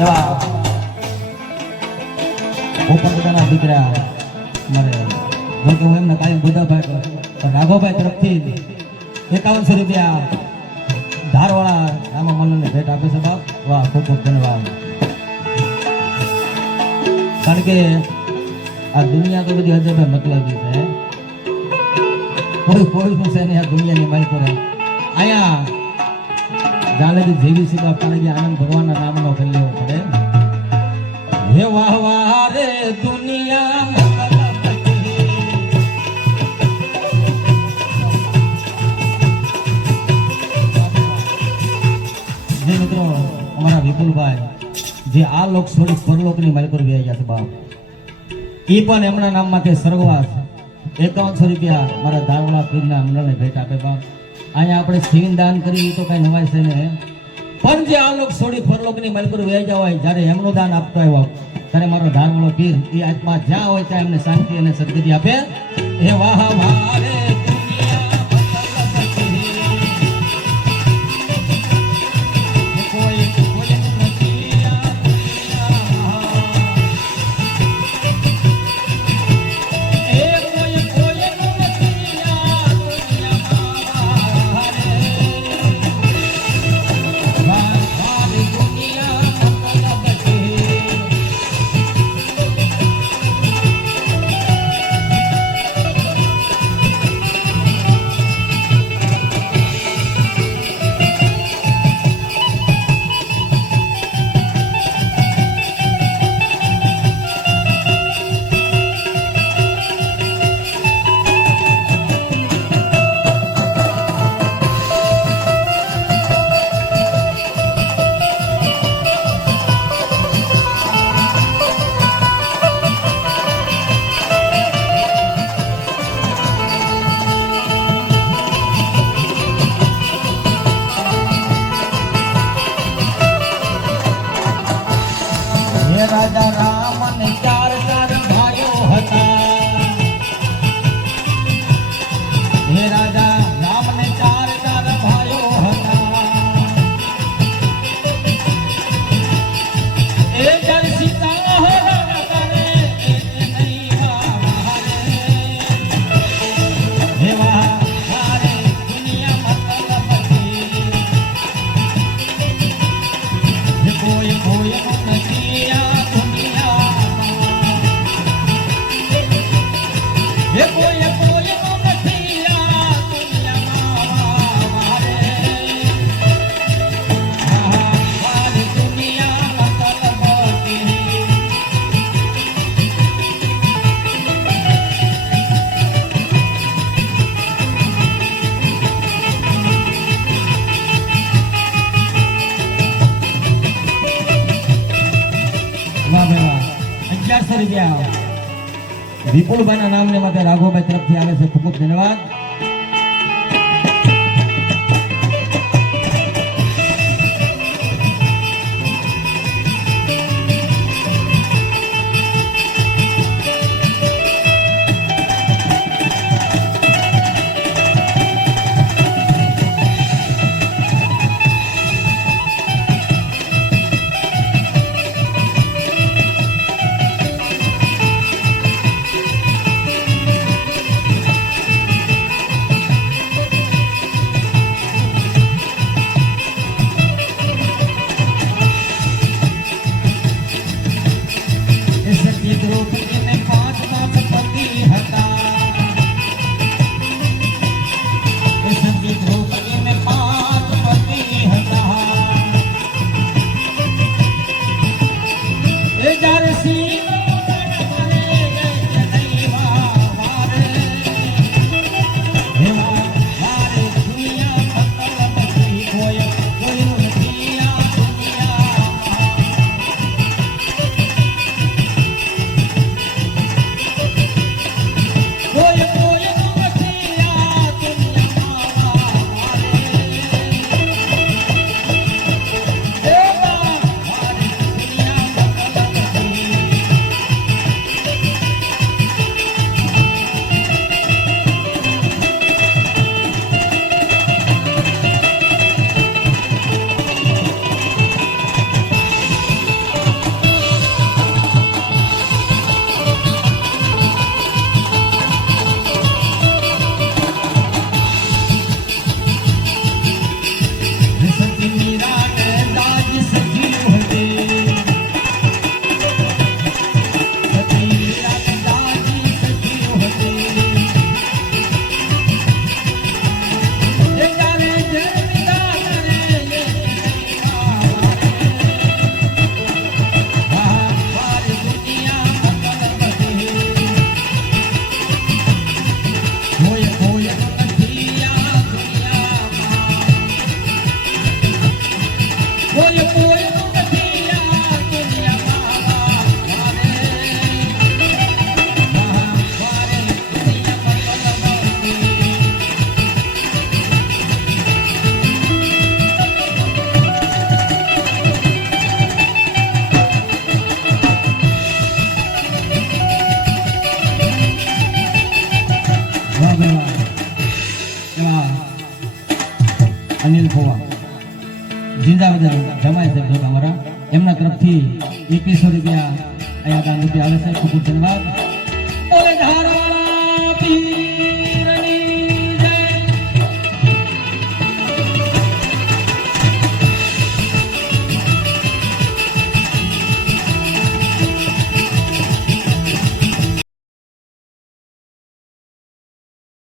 એવા પોપટના દીકરા મારે જો કે હું એમને કાયમ બુધાભાઈ પણ રાઘવભાઈ તરફથી 5100 રૂપિયા ધારવાળા રામા મલ્લને ભેટ આપે છે બાપ. વાહ, ખૂબ ખૂબ ધન્યવાદ. કારણ કે આ દુનિયા તો બધી અજબ મતલબી છે. કોઈ નું છે ને આ દુનિયાની માલિકો રહે. અહીંયા જાલેથી જેવી સીધા પાણી આનંદ ભગવાનના નામનો કરી લેવો પડે. હે વાહ વાહ રે દુનિયા. જે મિત્રો અમારા વિપુલભાઈ જે આ લોક છોડી પરલોકની મારી પર વ્યાઈ ગયા છે બાપ, એ પણ એમના નામમાંથી સ્વર્ગવાસ 5100 રૂપિયા મારા ધારવાળા પીરના મંડળને ભેટ આપે બાપ. અહીંયા આપણે સિવિન દાન કરી તો કઈ નવાય છે ને, પણ જે આ લોક છોડી પરલોકની મારી પર વ્યાઈ ગયા હોય, જ્યારે એમનું દાન આપતો આવ્યો ત્યારે મારો ધારવાળો પીર એ આત્મા જ્યાં હોય ત્યાં એમને શાંતિ અને સદગતિ આપે. હે વાહ વાહ રે રાજા રામ ને 4 ભાઈઓ હતા. હે રાજા રામ ને 4 ભાઈઓ હતા. એ જર સીતા હો કરે નહીં વારે. હે વાહ વારે દુનિયા મતલબી. હે કોઈ કોઈ નથી વિપુલભાઈ ના નામને માટે રાઘવભાઈ તરફથી આવે છે. ખૂબ ખૂબ ધન્યવાદ. એવા અનિલ ખોવા જિંદાવદર જમાય છે જો અમારા એમના તરફથી 2100 રૂપિયા અહીંયા દાન રૂપિયા આવે છે ખૂબ ખૂબ ધન્યવાદ બોલે ધારવાળા પીર